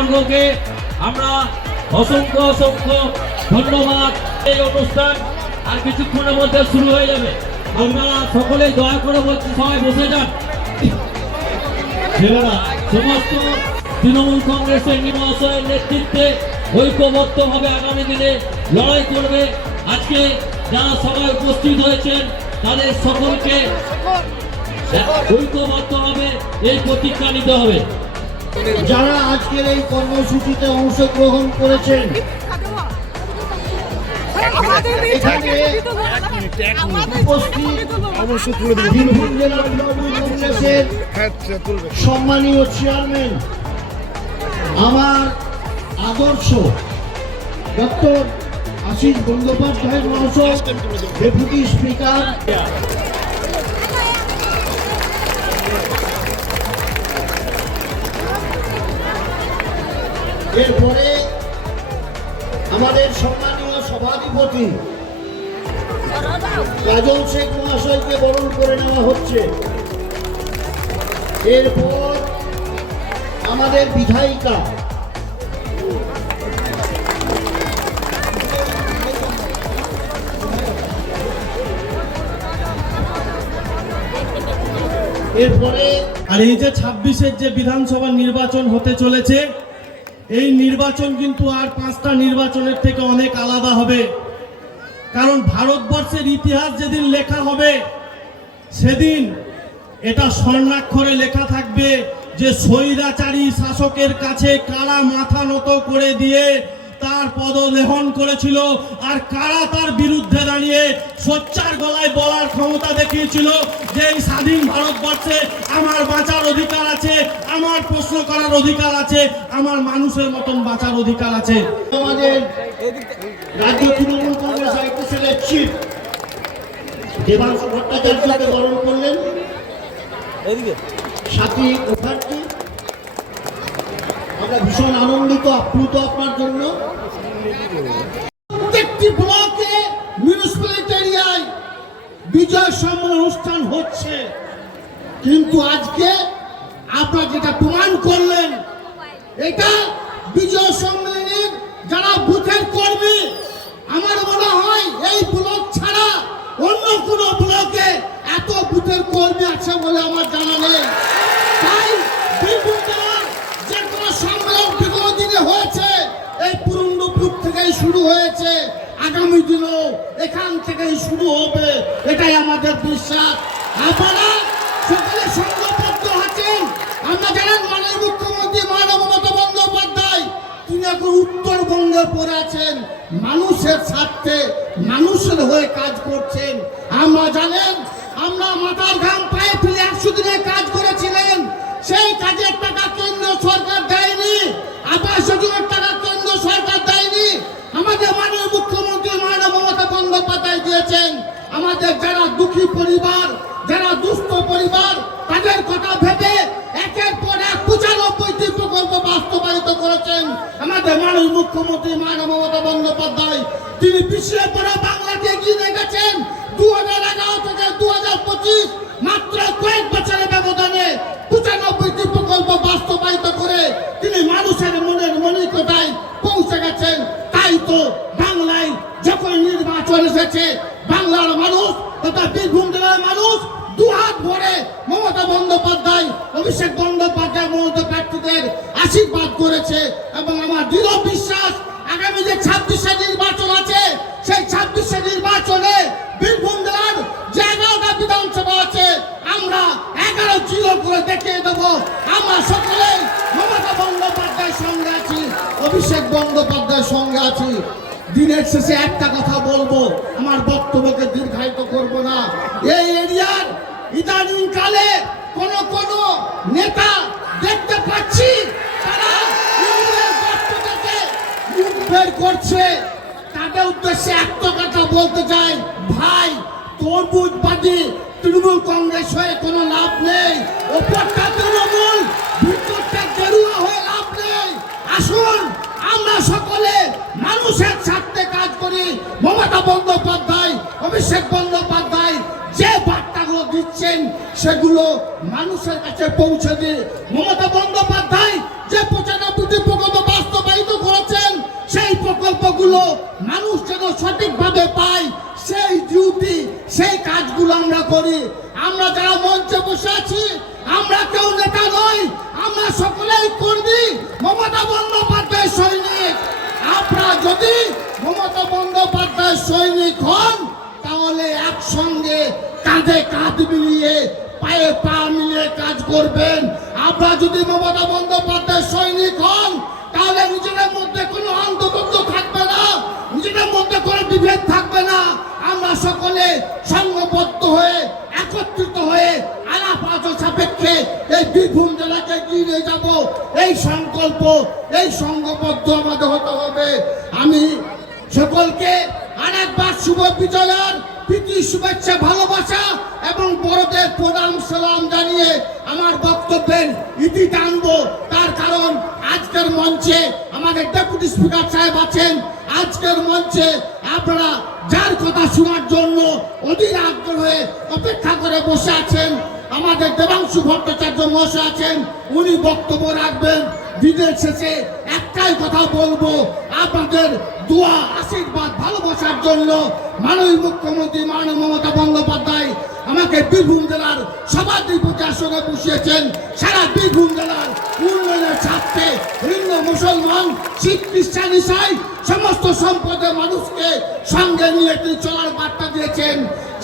নেতৃবর্গকে আমরা অসংখ্য অসংখ্য ধন্যবাদ। এই অনুষ্ঠান আর কিছুক্ষণের মধ্যে শুরু হয়ে যাবে। আপনারা সকলেই দয়া করে বলছি, সবাই বসে যান। ছেলেরা, সমস্ত তৃণমূল কংগ্রেসের নিমহাশয়ের নেতৃত্বে ঐক্যবদ্ধভাবে আগামী দিনে লড়াই করবে। আজকে যারা সবাই উপস্থিত হয়েছেন, তাদের সকলকে ঐক্যবদ্ধভাবে এই প্রতিজ্ঞা নিতে হবে। যারা আজকের এই কর্মসূচিতে অংশগ্রহণ করেছেন সম্মানীয় চেয়ারম্যান, আমার আদর্শ ডক্টর আশিস বন্দ্যোপাধ্যায় মহাশয়, ডেপুটি স্পিকার এরপরে আমাদের সম্মানীয় সভাধিপতি কাজল শেখ মহাশয়কে বরণ করে নেওয়া হচ্ছে। এরপর আমাদের বিধায়িকা এরপরে আর এই যে ছাব্বিশের যে বিধানসভা নির্বাচন হতে চলেছে এই নির্বাচন কিন্তু আর পাঁচটা নির্বাচনের থেকে অনেক আলাদা হবে। কারণ ভারতবর্ষের ইতিহাস যেদিন লেখা হবে, সেদিন এটা স্বর্ণাক্ষরে লেখা থাকবে যে স্বৈরাচারী শাসকের কাছে কারা মাথা নত করে দিয়ে তার পদলেহন করেছিল আর কারা তার বিরুদ্ধে দাঁড়িয়ে সোচ্চার গলায় বলার ক্ষমতা দেখিয়েছিল যে এই স্বাধীন ভারতবর্ষে আমার বাঁচার অধিকার আছে, আমার প্রশ্ন করার অধিকার আছে, আমার মানুষের মতন বাঁচার অধিকার আছে। আমাদের রাজ্য তৃণমূল কংগ্রেস ভট্টাচার্যকে বরণ করলেন। সাথী মুখার্জি আমরা ভীষণ আনন্দিত, আপ্লুত আপনার জন্য। প্রত্যেকটি ব্লকে মিউনিসিপ্যালিটি এরিয়ায় বিজয় সম্মেলন অনুষ্ঠান হচ্ছে। কিন্তু আজকে আপনারা যেটা প্রমাণ করলেন, এটা বিজয় সম্মেলনের যারা বুথের কর্মী, আমার মনে হয় এই ব্লক ছাড়া অন্য কোনো ব্লকে এত বুথের কর্মী আছে বলে আমার জানা নেই তাই বীরভূম জেলার যে কোনো সম্মেলন বিগত দিনে হয়েছে এই পুরন্দপুর থেকেই শুরু হয়েছে। আগামী দিনেও এখান থেকেই শুরু হবে। এটাই আমাদের বিশ্বাস। আপনারা সকলে সংঘবদ্ধ আছেন। আমরা জানেন মাননীয় মুখ্যমন্ত্রী মানব মমতা বন্দ্যোপাধ্যায়, তিনি এখন উত্তরবঙ্গে পড়ে আছেন। মানুষের স্বার্থে মানুষের হয়ে কাজ করছেন। আমরা জানেন, আমরা মাথার ঘাম পায়ে ফেলে একশো দিনে কাজ করেছিলেন সেই কাজের টাকা কেন্দ্র সরকার দেয়নি আবাস যোজনার টাকা কেন্দ্র সরকার দেয়নি আমাদের মাননীয় মুখ্যমন্ত্রী মানব মমতা বন্দ্যোপাধ্যায় দিয়েছেন আমাদের যারা দুঃখী পরিবার যারা দুস্থ পরিবার তাদের কথা ভেবে একের পর এক পঁচানব্বইটি প্রকল্প বাস্তবায়িত করেছেন আমাদের মাননীয় মুখ্যমন্ত্রী মানব মমতা বন্দ্যোপাধ্যায় তিনি পিছিয়ে পড়া বাংলাকে এগিয়ে নিয়ে গেছেন দু হাজার এগারো থেকে দু হাজার পঁচিশ মাত্র কয়েক বছরের ব্যবধানে পঁচানব্বইটি প্রকল্প বাস্তবায়িত করে তিনি মানুষের মনের মনিকতায় পৌঁছে গেছেন তাই তো বাংলায় যখন এসেছে বাংলার মানুষ তথা বীরভূম জেলার মানুষ। দুহাত ভরে মমতা বন্দ্যোপাধ্যায়, অভিষেক বন্দ্যোপাধ্যায় মমতা প্রার্থীদের আশীর্বাদ করেছে এবং আমার দৃঢ় বিশ্বাস, আগামী যে ছাব্বিশে নির্বাচন আছে, সেই ছাব্বিশে নির্বাচনে বীরভূম জেলার যে এগারোটা বিধানসভা আছে, আমরা এগারো জিরো করে দেখিয়ে দেবো। আমরা সকলে মমতা বন্দ্যোপাধ্যায়ের সঙ্গে আছি, অভিষেক বন্দ্যোপাধ্যায়ের সঙ্গে আছি। দিনের শেষে একটা কথা বলব, আমার বক্তব্যকে দীর্ঘায়িত করব না। এই এরিয়ার ইদানিং কালে কোন কোন নেতা দেখতে পাচ্ছি, তারা করছে। তাদের উদ্দেশ্যে একটা কথা বলতে চাই, ভাই তরমুজবাদী তৃণমূল কংগ্রেস হয়ে কোনো লাভ নেই, ওপরটা তৃণমূল, ভিতরটা গেরুয়া হয়ে লাভ নেই। আসুন, আমরা মানুষের কাছে পৌঁছে দিয়ে মমতা বন্দ্যোপাধ্যায় যে পঁচানব্বইটি প্রকল্প বাস্তবায়িত করেছেন, সেই প্রকল্পগুলো মানুষ যেন সঠিকভাবে পায়, সেই ডিউটি, সেই কাজগুলো আমরা করি। আমরা যারা মঞ্চে বসে আছি, আমরা কেউ নেতা নই, আমরা সকলেই কর্মী, মমতা বন্দ্যোপাধ্যায় সৈনিক। আপনারা যদি মমতা বন্দ্যোপাধ্যায় সৈনিক হন, তাহলে একসঙ্গে কাঁধে কাঁধ মিলিয়ে পায়ে পা মিলিয়ে কাজ করবেন। আপনারা যদি মমতা বন্দ্যোপাধ্যায় সৈনিক হন, তাহলে নিজেদের মধ্যে কোনো অন্তর্দ্বন্দ্ব থাকবে না। নিজেদের মধ্যে কোনো বিভেদ থাকবে না। আমরা সকলে সংঘবদ্ধ হয়ে, একত্রিত হয়ে আলাপ আলোচনা সাপেক্ষে এই বীরভূম জেলাকে এগিয়ে নিয়ে যাব। এই সংকল্প, এই সংঘবদ্ধ আমাদের হতে হবে। আমি সকলকে আরেকবার শুভ বিজয়ার প্রীতি, শুভেচ্ছা, ভালোবাসা এবং বড়দের প্রণাম, সালাম জানিয়ে আমার বক্তব্যের ইতি টানবো। তার কারণ আজকের মঞ্চে আমাদের ডেপুটি স্পিকার সাহেব আছেন। আজকের মঞ্চে আপনারা যার কথা শোনার জন্য অধীর আগ্রহ অপেক্ষা করে বসে আছেন, আমাদের দেবাংশু ভট্টাচার্য মহাশয় আছেন, উনি বক্তব্য রাখবেন। দিনের শেষে একটাই কথা বলব, আপনাদের দোয়া, আশীর্বাদ, ভালোবাসার জন্য মাননীয় মুখ্যমন্ত্রী মাননীয় মমতা বন্দ্যোপাধ্যায় আমাকে বীরভূম জেলার সভাধিপতি আসনে বসিয়েছেন। সারা বীরভূম জেলার উন্নয়নের স্বার্থে হিন্দু, মুসলমান, শিখ, খ্রিস্টান, ইসাই সমস্ত সম্পদের মানুষকে সঙ্গে নিয়ে তিনি চলার বার্তা দিয়েছেন।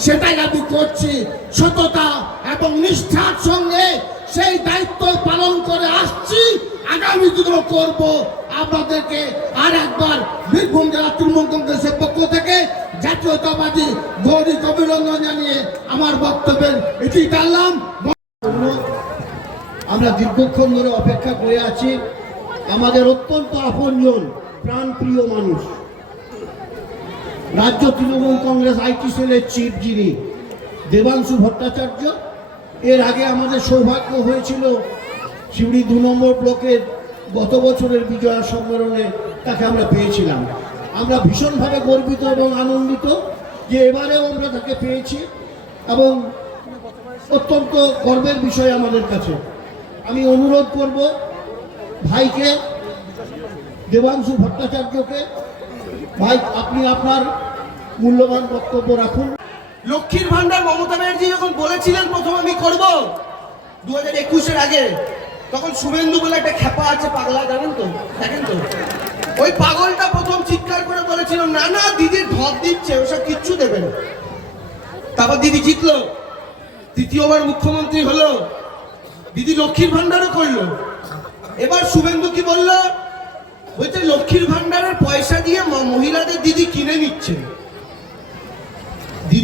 সেটাই আমি করছি। সততা এবং নিষ্ঠার সঙ্গে সেই দায়িত্ব পালন করে আসছি। আগামী দিনেও করব। আপনাদেরকে আর একবার বীরভূম জেলা তৃণমূল কংগ্রেসের পক্ষ থেকে জাতীয়তাবাদী গৌরী অভিনন্দন জানিয়ে আমার বক্তব্যের এটি টানলাম। আমরা দীর্ঘক্ষণ ধরে অপেক্ষা করে আছি। আমাদের অত্যন্ত আপনজন, প্রাণপ্রিয় মানুষ। রাজ্য তৃণমূল কংগ্রেস আইটি সেলের চিফ যিনি, দেবাংশু ভট্টাচার্য এর আগে আমাদের সৌভাগ্য হয়েছিল শিউড়ি দু নম্বর ব্লকের গত বছরের বিজয়া সম্মেলনে তাকে আমরা পেয়েছিলাম। আমরা ভীষণভাবে গর্বিত এবং আনন্দিত যে এবারেও আমরা তাকে পেয়েছি এবং অত্যন্ত গর্বের বিষয় আমাদের কাছে। আমি অনুরোধ করব ভাইকে, দেবাংশু ভট্টাচার্যকে, ভাই, আপনি আপনার মূল্যবান বক্তব্য রাখুন। লক্ষ্মীর ভান্ডার মমতা ব্যানার্জি যখন বলেছিলেন প্রথম আমি করব দু হাজার একুশের আগে, তখন শুভেন্দু বলে একটা খেপা আছে পাগলা, জানেন তো? দেখেন তো? ওই পাগলটা প্রথম চিৎকার করে বলেছিল, না না, দিদি ঢপ দিচ্ছে, ওসব কিচ্ছু দেবে না। তারপর দিদি জিতলো। দ্বিতীয়বার মুখ্যমন্ত্রী হলো। দিদি লক্ষ্মীর ভান্ডারও করল। এবার শুভেন্দু কি বলল? বলছে, লক্ষ্মীর ভান্ডারের পয়সা দিয়ে মহিলাদের দিদি কিনে নিচ্ছে।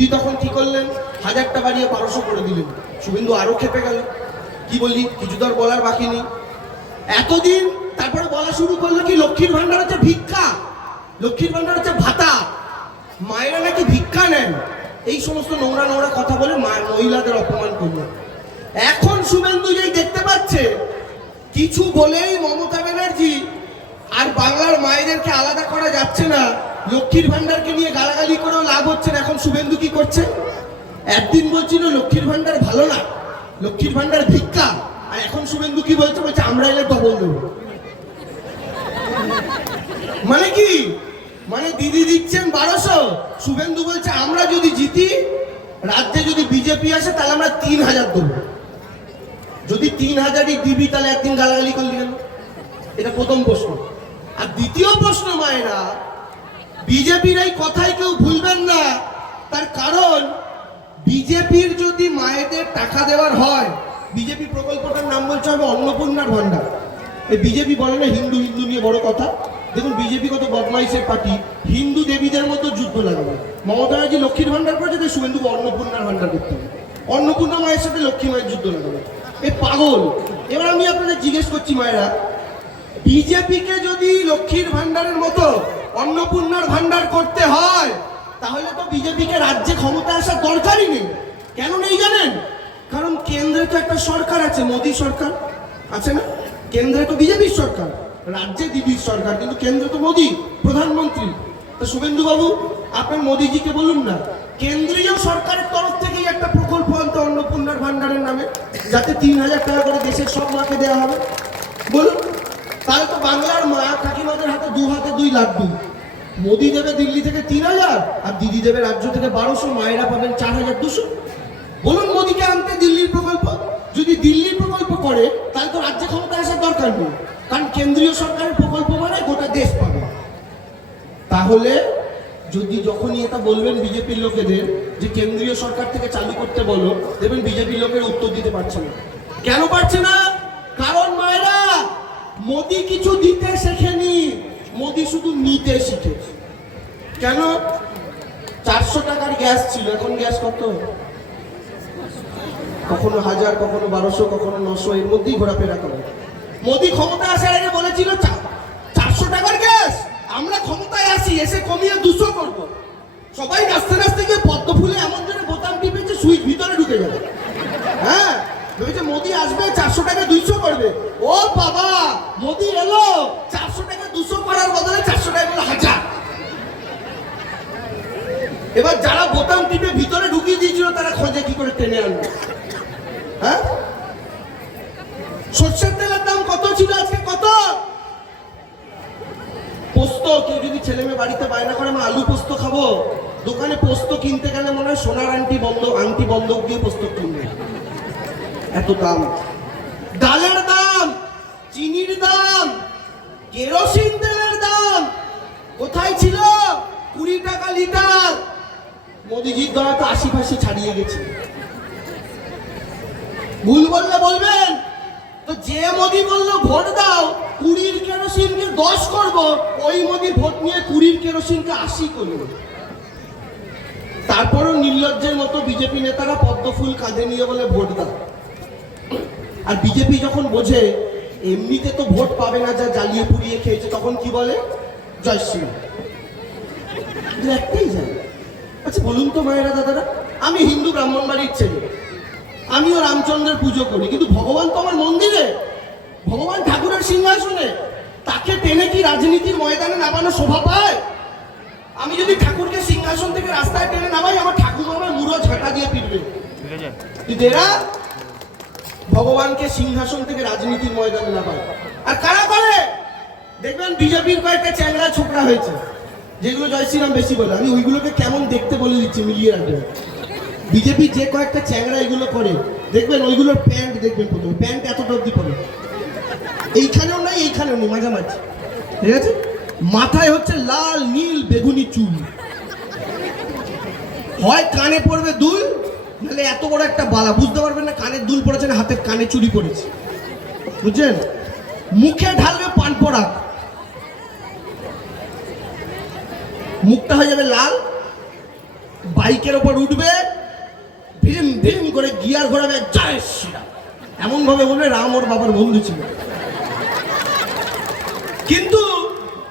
দিদি তখন কি করলেন? হাজারটা বাড়িয়ে বারোশো করে দিলেন। শুভেন্দু আরও খেপে গেল। কি বললি? কিছু তো আর বলার বাকি নেই। এতদিন তারপরে বলা শুরু করল কি, লক্ষ্মীর ভান্ডার হচ্ছে ভিক্ষা। লক্ষ্মীর ভান্ডার হচ্ছে ভাতা। মায়েরা নাকি ভিক্ষা নেন। এই সমস্ত নোংরা নোংরা কথা বলে মহিলাদের অপমান করল। এখন শুভেন্দু যেই দেখতে পাচ্ছে, কিছু বলেই মমতা ব্যানার্জি আর বাংলার মায়েদেরকে আলাদা করা যাচ্ছে না। লক্ষ্মীর ভান্ডারকে নিয়ে গালাগালি করেও লাভ হচ্ছে না। এখন শুভেন্দু কি করছে? একদিন বলছিল, লক্ষ্মীর ভান্ডার ভালো না। লক্ষ্মীর ভান্ডার ভিক্ষা। আর এখন শুভেন্দু কি বলছে? বলছে, আমরা এলে ডবল দেবো। মানে কি? মানে দিদি দিচ্ছেন বারোশো। শুভেন্দু বলছে, আমরা যদি জিতি, রাজ্যে যদি বিজেপি আসে, তাহলে আমরা তিন হাজার দেবো। যদি তিন হাজারই দিবি, তাহলে একদিন গালাগালি করলি কেন? এটা প্রথম প্রশ্ন। আর দ্বিতীয় প্রশ্ন, মায়েরা বিজেপির এই কথাই কেউ ভুলবেন না। তার কারণ, বিজেপির যদি মায়েদের টাকা দেওয়ার হয়, বিজেপি প্রকল্পটার নাম বলছে হবে অন্নপূর্ণার ভান্ডার এই বিজেপি বলে না হিন্দু হিন্দু নিয়ে বড় কথা। দেখুন, বিজেপি কত বদমাইশের পার্টি। হিন্দু দেবীদের মতো যুদ্ধ লাগবে। মমতা লক্ষ্মীর ভান্ডার করেছে, তাই শুভেন্দুকে অন্নপূর্ণার ভান্ডার করতে হবে। অন্নপূর্ণা মায়ের সাথে লক্ষ্মী মায়ের যুদ্ধ লাগবে। এ পাগল। এবার আমি আপনাদের জিজ্ঞেস করছি মায়েরা, বিজেপিকে যদি লক্ষ্মীর ভান্ডারের মতো অন্নপূর্ণার ভান্ডার করতে হয়। তাহলে তো বিজেপিকে রাজ্যে ক্ষমতা আসার দরকারই নেই। কেন নেই জানেন? কারণ কেন্দ্রে তো একটা সরকার আছে, মোদী সরকার। আছে না? কেন্দ্রে তো বিজেপির সরকার। রাজ্যে দিদির সরকার, কিন্তু কেন্দ্রে তো মোদী, প্রধানমন্ত্রী। তো শুভেন্দু বাবু আপনার মোদীজিকে বলুন না, কেন্দ্রীয় সরকারের তরফ থেকেই একটা প্রকল্প আনতে অন্নপূর্ণার ভান্ডারের নামে, যাতে তিন হাজার টাকা করে দেশের সব মাকে দেওয়া হবে। বলুন। তাহলে তো বাংলার মা কাকিমাদের হাতে দু হাতে দুই লাড্ডু। মোদি দেবে দিল্লি থেকে তিন হাজার, আর দিদি দেবে রাজ্য থেকে বারোশো, মায়েরা পাবেন চার হাজার দুশো। বলুন, মোদিকে আনতে দিল্লির প্রকল্প? যদি দিল্লির প্রকল্প করে, তাহলে তো রাজ্যে ক্ষমতায় আসার দরকার নেই। কারণ কেন্দ্রীয় সরকারের প্রকল্প মানে গোটা দেশ পাবে। তাহলে যদি যখনই এটা বলবেন বিজেপির লোকেদের, যে কেন্দ্রীয় সরকার থেকে চালু করতে বলো, দেখবেন বিজেপির লোকের উত্তর দিতে পারছে না। কেন পারছে না? কারণ মায়েরা মোদি কিছু দিতে শেখেনি। মোদি শুধু নিতে শিখেছে। কেন? চারশো টাকার গ্যাস ছিল, এখন গ্যাস কত? কখনো হাজার, কখনো বারোশো, কখনো নশো, এর মধ্যেই ঘোরাফেরা করে। মোদি ক্ষমতা আসার আগে বলেছিল চারশো টাকার গ্যাস? আমরা ক্ষমতায় আসি এসে কমিয়ে দুশো করব। সবাই নাচতে নাচতে গিয়ে পদ্ম ফুলে এমন জন্য বোতাম টিপেছে, সুইচ ভিতরে ঢুকে যাবে হ্যাঁ? ভেবেছে মোদি আসবে, চারশো টাকা দুইশো করবে। ও বাবা, মোদি এলো, চারশো টাকা দুশো করার বদলে চারশো টাকা করল হাজার। এবার যারা বোতাম টিপে ভিতরে ঢুকিয়ে দিয়েছিল, তারা খোঁজে কি করে টেনে আনবে? হ্যাঁ? সর্ষের তেলের দাম কত ছিল আজকে? কত? পোস্ত, কেউ যদি ছেলে মেয়ে বাড়িতে বায়না করে আমি আলু পোস্ত খাব। দোকানে পোস্ত কিনতে গেলে মনে হয় সোনার আংটি বন্ধ, আংটি বন্ধক দিয়ে পোস্ত কিনবে। এত দাম? ডালের দাম, চিনির দাম, কেরোসিন তেলের দাম। কোথায় ছিল? কুড়ি টাকা লিটার। মোদিজির দ্বারা তো আশি ফাশি ছাড়িয়ে গেছে। ভুল বললে বলবেন? তো যে মোদি বলল ভোট দাও, কুড়ির কেরোসিনকে দশ করব, ওই মোদি ভোট নিয়ে কুড়ির কেরোসিনকে আশি করল। তারপরও নির্লজ্জের মতো বিজেপি নেতারা পদ্মফুল কাঁধে নিয়ে বলে ভোট দাও। আর বিজেপি যখন বোঝে এমনিতে তো ভোট পাবে না যা জ্বালিয়ে পুড়িয়ে খেয়েছে তখন কি বলে? জয় শ্রীরাম একটাই জানে। আচ্ছা বলুন তো মায়েরা দাদারা আমি হিন্দু ব্রাহ্মণ বাড়ির ছেলে। আমিও রামচন্দ্রের পুজো করি কিন্তু ভগবান তো আমার মন্দিরে। ভগবান ঠাকুরের সিংহাসনে তাকে টেনে কি রাজনীতির ময়দানে নামানো শোভা পায়? আমি যদি ঠাকুরকে সিংহাসন থেকে রাস্তায় টেনে নামাই আমার ঠাকুর আমার মুড়ো ঝাঁটা দিয়ে ফিরবে কিন্তু এরা ভগবানকে সিংহাসন থেকে রাজনীতির ময়দানে নামায় আর কারা করে? দেখবেন বিজেপির কয়েকটা চ্যাংড়া ছোকরা হয়েছে, যেগুলো জয় শ্রীরাম বেশি বলে। আমি ওইগুলোকে কেমন দেখতে বলে দিচ্ছি মিলিয়ে রাখবেন। বিজেপি যে কয়েকটা চ্যাংড়া এগুলো করে, দেখবেন ওইগুলোর প্যান্ট দেখবেন প্রথমে। প্যান্ট এতটা অব্দি পরে। এইখানেও নাই, এইখানেও নেই, মাঝামাঝি। ঠিক আছে? মাথায় হচ্ছে লাল, নীল, বেগুনি চুল। হয় কানে পড়বে দুল নাহলে এত বড় একটা বালা, বুঝতে পারবেন না কানের দুল পড়েছে না হাতের কানে চুরি পড়েছে। বুঝছেন মুখে ঢালবে পান পড়া। মুখটা হয়ে যাবে লাল, বাইকের ওপর উঠবে, ভিম ভিম করে গিয়ার ঘোরাবে, জয় শ্রীরাম। এমন ভাবে বলবে, রাম ওর বাবার বন্ধু ছিল। কিন্তু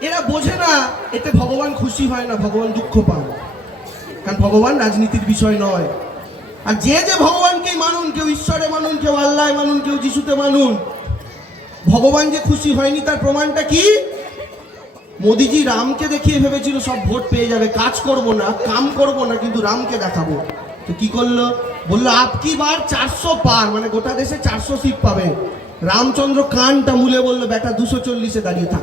এরা বোঝে না, এতে ভগবান খুশি হয় না, ভগবান দুঃখ পান কারণ ভগবান রাজনীতির বিষয় নয়। আর যে যে ভগবানকেই মানুন, কেউ ঈশ্বরে মানুন, কেউ আল্লাহ মানুন, কেউ যিশুতে মানুন, ভগবান যে খুশি হয়নি, তার প্রমাণটা কি? মোদিজি রামকে দেখিয়ে ভেবেছিল সব ভোট পেয়ে যাবে, কাজ করব না, কাম করব না, কিন্তু রামকে দেখাবো। তো কি করল? বলল আপকি বার চারশো পার মানে গোটা দেশে চারশো সিট পাবে। রামচন্দ্র কানটা মুলে বলল, বেটা, দুশো চল্লিশে দাঁড়িয়ে থাক।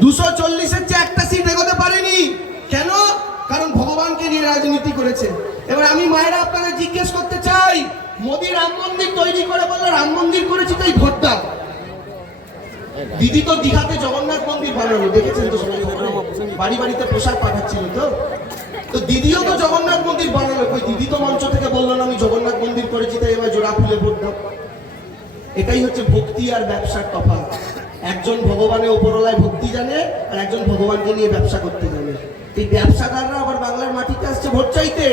দুশো চল্লিশের চেয়ে একটা সিট এগোতে পারেনি। কেন? কারণ ভগবানকে নিয়ে রাজনীতি করেছে। এবার আমি মায়েরা আপনাদের জিজ্ঞেস করতে চাই মোদি রাম মন্দির তৈরি করে বলল রাম মন্দির করেছি তাই ভোট দাও। দিদি তো দীঘাতে জগন্নাথ মন্দির বানালো দেখেছেন তো বাড়ি বাড়িতে প্রসাদ পাঠাচ্ছিল তো। তো দিদিও তো জগন্নাথ মন্দির বানালো কই দিদি তো মঞ্চ থেকে বলল না, আমি জগন্নাথ মন্দির করেছি তাই এবার জোড়া ফুলে ভোট এটাই হচ্ছে ভক্তি আর ব্যবসার তফাৎ। একজন ভগবানের ওপরলায় ভক্তি জানে আর একজন ভগবানকে নিয়ে ব্যবসা করতে জানে। এই ব্যবসাদাররা আবার বাংলার মাটিতে আসছে ভোট চাইতে।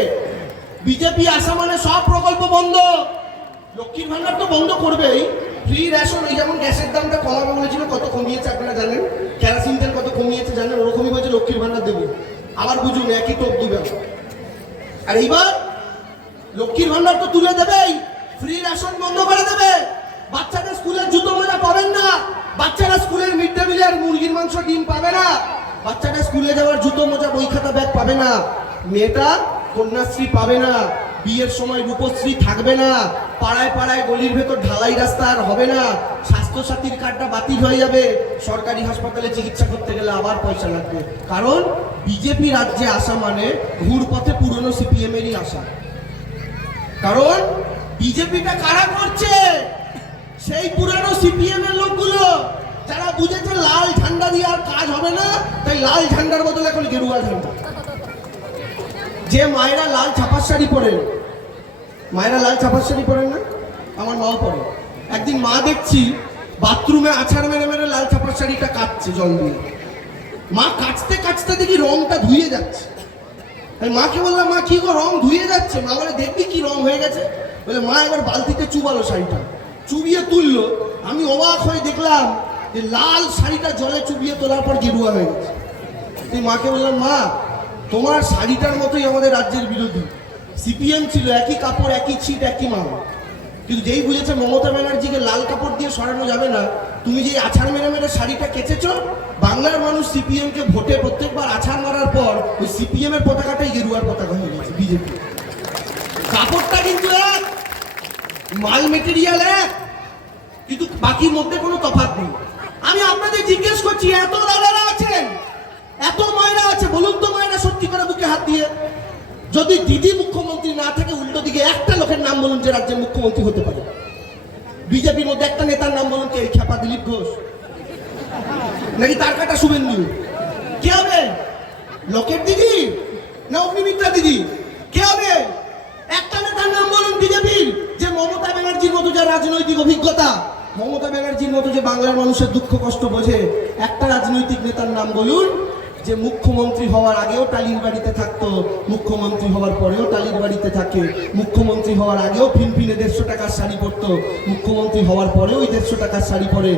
বিজেপি আসা মানে সব প্রকল্প বন্ধ। লক্ষ্মীর ভান্ডার তো বন্ধ করবেই। ফ্রি রেশন ওই যেমন গ্যাসের দামটা কমাবে বলেছিল, কত কমিয়েছে আপনারা জানেন? কেরাসিন তেল কত কমিয়েছে জানেন? ওরকমই বলছে লক্ষ্মীর ভান্ডার দেবো। আবার বুঝুন, একই টোপ দিবে আর এইবার লক্ষ্মীর ভান্ডার তো তুলে দেবেই। ফ্রি রেশন বন্ধ করে দেবে। বাচ্চাদের স্কুলের জুতো মোজা পাবেন না। বাচ্চারা স্কুলের মিড ডে মিলে আর মুরগির মাংস ডিম পাবে না। বাচ্চাটা স্কুলে যাওয়ার জুতো মোজা বই খাতা ব্যাগ পাবে না। মেয়েটা কন্যাশ্রী পাবে না, বিয়ের সময় রূপশ্রী থাকবে না, পাড়ায় পাড়ায় গলির ভেতর ঢালাই রাস্তা আর হবে না, স্বাস্থ্যসাথীর কার্ডটা বাতিল হয়ে যাবে, সরকারি হাসপাতালে চিকিৎসা করতে গেলে আবার পয়সা লাগবে। কারণ বিজেপি রাজ্যে আসা মানে ঘুর পথে পুরনো সিপিএম এরই আসা। কারণ বিজেপিটা কারা করছে? সেই পুরানো সিপিএম এর লোকগুলো, যারা বুঝেছে লাল ঝান্ডা দিয়ে আর কাজ হবে না, তাই লাল ঝান্ডার বদলে এখন গেরুয়া ঝান্ডা। যে মায়েরা লাল ছাপার শাড়ি পরেন, মায়েরা লাল ছাপার শাড়ি পরেন না? আমার মাও পরে। একদিন মা দেখছি বাথরুমে আছাড় মেরে মেরে লাল ছাপার শাড়িটা কাটছে জল দিয়ে। মা কাচতে কাচতে দেখি রংটা ধুয়ে যাচ্ছে। আমি মাকে বললাম, মা, কি গো রং ধুয়ে যাচ্ছে? মা বলে, দেখবি কি রং হয়ে গেছে? বলে, মা, এবার বালতিতে চুবালো শাড়িটা। চুবিয়ে তুললো। আমি অবাক হয়ে দেখলাম যে লাল শাড়িটা জলে চুবিয়ে তোলার পর গেরুয়া হয়ে গেছে। মাকে বললাম, মা তোমার শাড়িটার মতোই আমাদের রাজ্যের বিরোধী। সিপিএম ছিল, একই কাপড়, একই ছিট, একই মাল। কিন্তু যেই বুঝেছে মমতা ব্যানার্জিকে লাল কাপড় দিয়ে সরানো যাবে না, তুমি যে আছাড় মেরে মেরে শাড়িটা কেচেছো, বাংলার মানুষ সিপিএমকে ভোটে প্রত্যেকবার আছাড় মারার পর ওই সিপিএম এর পতাকাটাই গেরুয়ার পতাকা হয়ে গেছে, বিজেপি। কাপড়টা কিন্তু এক, মাল মেটেরিয়াল এক, কিন্তু বাকির মধ্যে কোনো তফাৎ নেই। আমি আপনাদের জিজ্ঞেস করছি, এত দাদারা আছেন? এত মায়েরা আছে, বলুন তো বুকে হাত দিয়ে যদি দিদি মুখ্যমন্ত্রী না থাকে, উল্টো দিকে একটা লোকের নাম বলুন যে রাজ্যের মুখ্যমন্ত্রী হতে পারে। বিজেপির মধ্যে একটা নেতার নাম বলুন কে? খেপা দিলীপ ঘোষ। নাকি তার কাটা শুভেন্দু? কে হবে? লোকের দিদি? না অগ্নিমিত্রা দিদি? কে হবে? একটা নেতার নাম বলুন বিজেপির যে মমতা ব্যানার্জির মতো যে রাজনৈতিক অভিজ্ঞতা। মমতা ব্যানার্জির মতো যে বাংলার মানুষের দুঃখ কষ্ট বোঝে, একটা রাজনৈতিক নেতার নাম বলুন যে মুখ্যমন্ত্রী হওয়ার আগেও টালির বাড়িতে থাকতো, মুখ্যমন্ত্রী হওয়ার পরেও টালির বাড়িতে থাকে, মুখ্যমন্ত্রী হওয়ার আগেও ফিনফিনে দেড়শো টাকার শাড়ি পরতো, মুখ্যমন্ত্রী হওয়ার পরেও ওই দেড়শো টাকার শাড়ি পরে